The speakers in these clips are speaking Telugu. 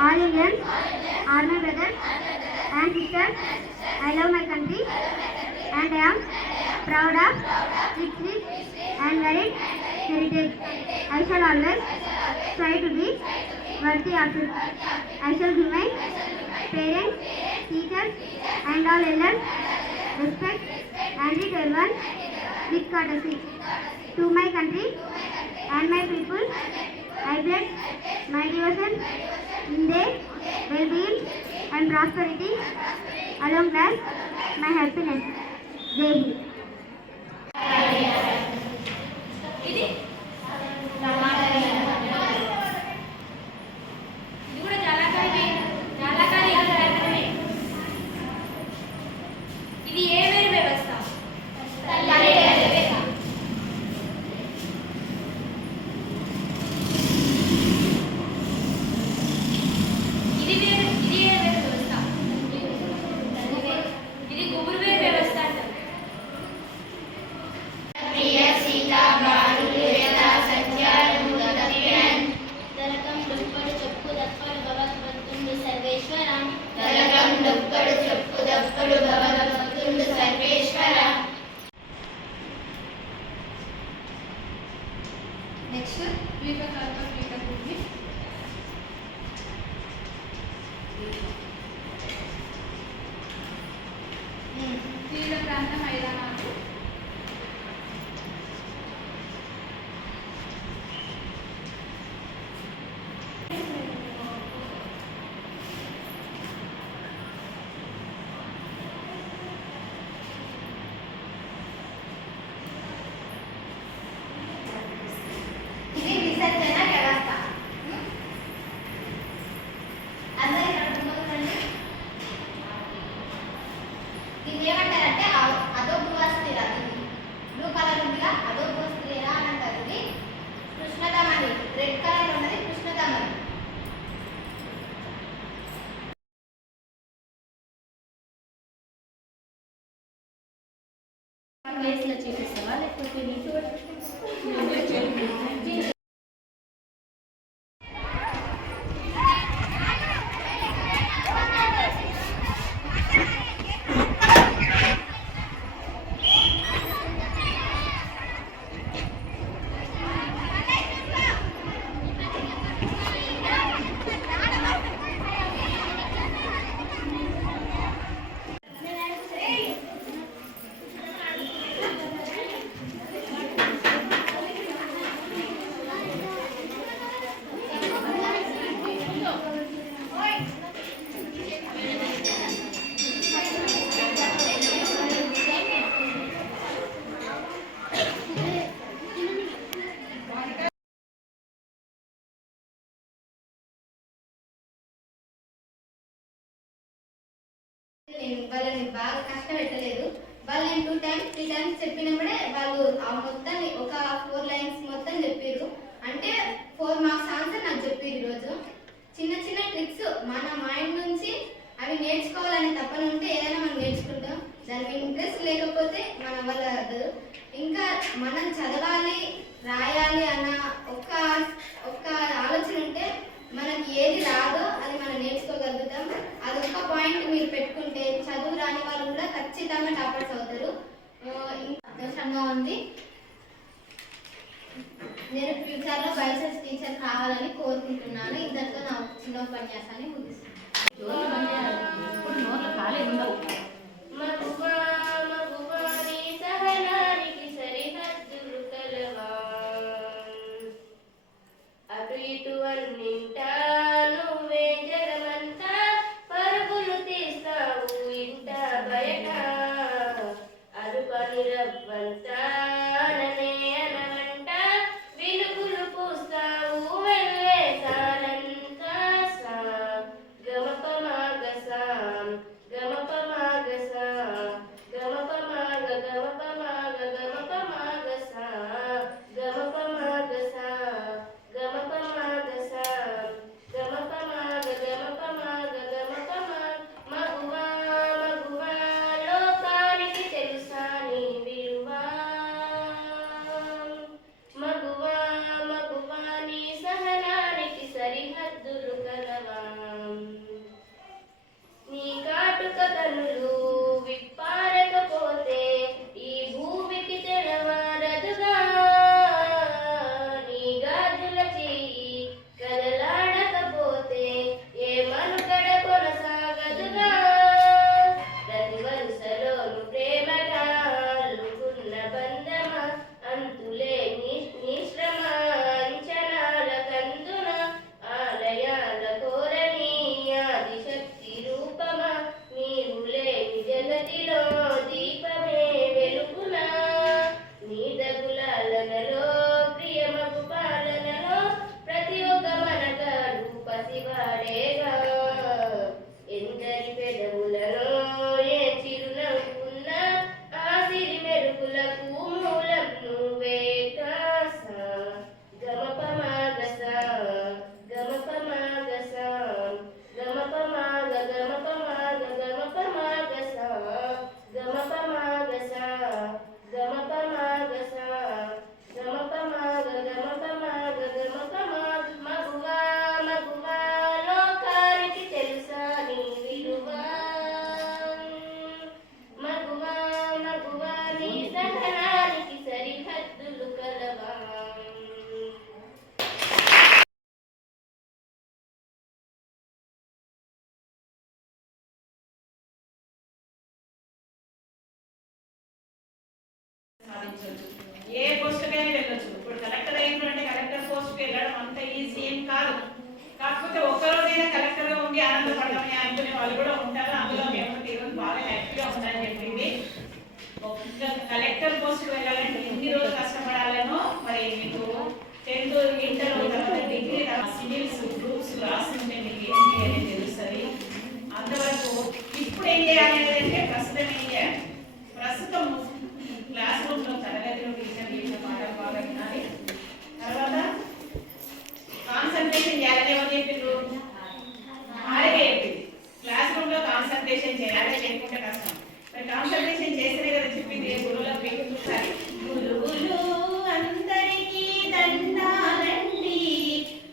All Indians are my brothers and sisters. I love my country and I am proud of its rich and varied heritage. I shall always try to be worthy of it. I shall give my parents, teachers and all elders respect and treat everyone with courtesy. To my country and my people, I pledge my devotion in their well-being and prosperity, along with my happiness. Jai Hind. Next ద్వీపకల్ప పీఠభూమి తీర ప్రాంత మైదానాలు ప్లేస్లో చూపిస్తావా లేకపోతే వాళ్ళని బాగా కష్టపెట్టలేదు. వాళ్ళు నేను 2 times 3 times చెప్పినప్పుడే వాళ్ళు ఆ మొత్తం ఒక 4 lines మొత్తం చెప్పారు. అంటే 4 marks ఆన్సర్ నాకు చెప్పారు. ఈరోజు చిన్న చిన్న ట్రిక్స్ మన మైండ్ నుంచి అవి నేర్చుకోవాలని తప్పన ఉంటే ఏదైనా మనం నేర్చుకుంటాం. దాని ఇంట్రెస్ట్ లేకపోతే మన వల్ల ఇంకా మనం చదవాలి రాయాలి అన్న ఒక్క ఆలోచన ఉంటే మనకి ఏది రాదో అది మనం నేర్చుకోగలుగుతాం. అదొక పాయింట్ మీరు పెట్టుకుంటే చదువు రాని వాళ్ళు కూడా ఖచ్చితంగా టాపర్స్ అవుతారు. సంతోషంగా ఉంది. నేను ఫ్యూచర్లో బయోసెన్స్ టీచర్ కావాలని కోరుకుంటున్నాను. ఇంతటితో నా చిన్న ఉపన్యాసాన్ని ముగిస్తున్నాను. సాధించవచ్చు. ఏ పోస్టుకైనా వెళ్ళొచ్చు. ఇప్పుడు కలెక్టర్ అయిందంటే కలెక్టర్ పోస్ట్కి వెళ్ళడం అంత ఈజీ ఏం కాదు. కాకపోతే ఒక్కరోజైనా కలెక్టర్గా ఉండి ఆనందపడమని అనుకునే వాళ్ళు కూడా ఉంటారు. అందులో మేము ఈరోజు బాగా హ్యాపీగా ఉందని చెప్పింది. ఒక కలెక్టర్ పోస్ట్కి వెళ్ళాలంటే ఎన్ని రోజులు కష్టపడాలనో మరి మీకు 10th ఇంటర్ తర్వాత డిగ్రీ సివిల్స్ గ్రూప్స్ రాస్తుంటే మీకు ఏంటి అనేది తెలుస్తుంది. అంతవరకు ఇప్పుడు ఏం చేయాలి అంటే ప్రస్తుతం ఏం చేయాలి, ప్రస్తుతం క్లాస్ రూమ్లో తరగతిలో టీచర్ చెప్పిన పాఠం బాగా వినాలి. తర్వాత కాన్సన్ట్రేషన్ చేయాలని ఎవరు చెప్పిండ్రు? ఆడే చెప్పింది. క్లాస్ రూమ్లో కాన్సన్ట్రేషన్ చేయాలి, లేకుంటే కష్టం. మరి కాన్సన్ట్రేషన్ చేస్తేనే కదా చెప్పింది. గురువులకు చూసాలి. గురువులు అందరికీ దండాలండి,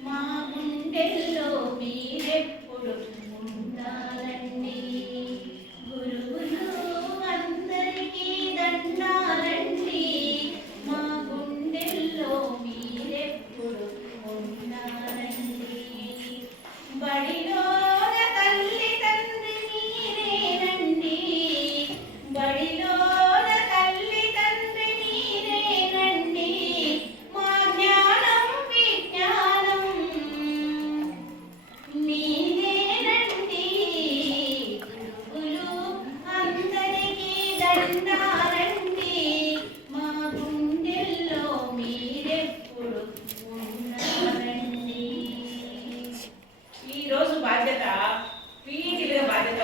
మా గుండెల్లో మీరెప్పుడు ఉండాలండి. గురువులు అందరికీ దండాలండి, మా గుండెల్లో మీరెప్పుడు ఉండాలండి. బడిలోన తల్లి తండ్రి మీరేనండి, బడిలోన తల్లి తండ్రి మీరేనండి, మా జ్ఞానం విజ్ఞానం మీరేనండి. గురువులు అందరికీ దండాలండి, మా గుండెల్లో మీరెప్పుడు ఉండాలండి. ఈరోజు బాధ్యత పీటీలుగా బాధ్యత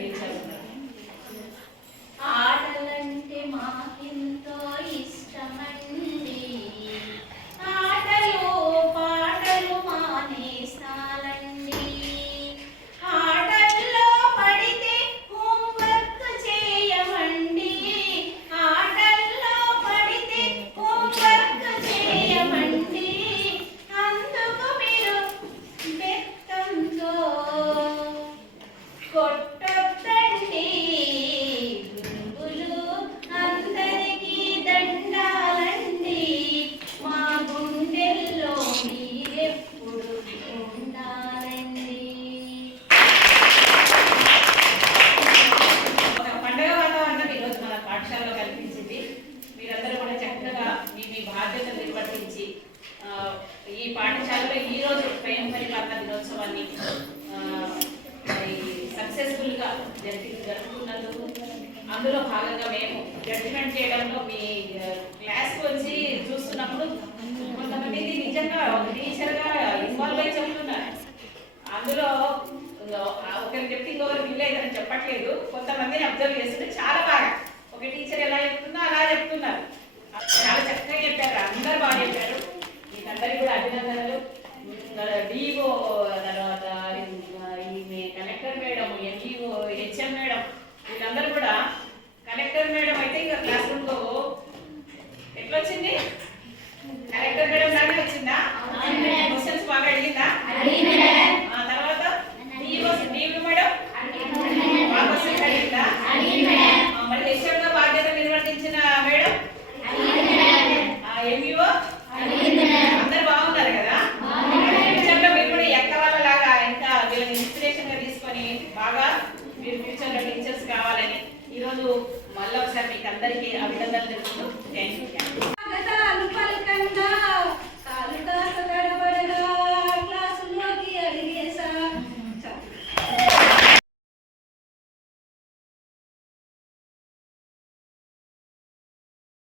టీచర్ ఆటలంటే మాకెంతో ఇష్టమండి, ఆటలు పాటలు మానేస్తాలండి. ఆటల్లో పడితే హోంవర్క్ చేయమండి, ఆటల్లో పడితే హోంవర్క్ చేయమండి. అందుకు మీరు బెత్తంతో కొట్టొద్దండి. గురువులు అందరికీ దండాలండి, మా గుండెల్లో మీరెప్పుడు ఉండాలండి. ఒక పండుగ వాతావరణం ఈరోజు మన పాఠశాలలో కల్పించింది. మీరందరూ కూడా చక్కగా మీ మీ బాధ్యతలు నిర్వర్తించి ఈ పాఠశాలలో ఈరోజు స్వయం పరిపాలన దినోత్సవాన్ని సక్సెస్ఫుల్గా జరుపుకున్నందుకు, అందులో భాగంగా మేము జడ్జిమెంట్ చేయడంలో మీ క్లాస్కి వచ్చి చూస్తున్నప్పుడు కొంతమంది నిజంగా ఒక టీచర్గా ఇన్వాల్వ్ అయి చెప్తున్నారు. అందులో ఒకరికి చెప్తే ఇంకొకరికి వీళ్ళేదని చెప్పట్లేదు. కొంతమందిని అబ్జర్వ్ చేస్తుంటే చాలా బాగా ఒక టీచర్ ఎలా చెప్తుందో అలా చెప్తున్నారు. చాలా చక్కగా చెప్పారు, అందరు బాగా చెప్పారు. మీకందరికీ కూడా అభినందనలు. డిఓ తర్వాత collector madam, MEO, HM madam, వీళ్ళందరూ కూడా. కలెక్టర్ మేడం అయితే ఇంకా క్లాస్ రూమ్లో ఎట్లా వచ్చింది? కలెక్టర్ మేడం లాగా వచ్చిందా? క్వశ్చన్స్ బాగా అడిగిందా? తర్వాత డిఓ మేడం బాగా క్వశ్చన్స్ అడిగిందా? మరి హెచ్ఎంగా బాధ్యత నిర్వర్తించిన మేడం ఎంఈఓ అందరు బాగున్నారు కదా? ఫ్యూచర్లో మీరు కూడా ఎక్క వాళ్ళలాగా ఇంకా వీళ్ళని ఇన్స్పిరేషన్ గా తీసుకొని బాగా మీరు ఫ్యూచర్లో టీచర్స్ కావాలని ఈరోజు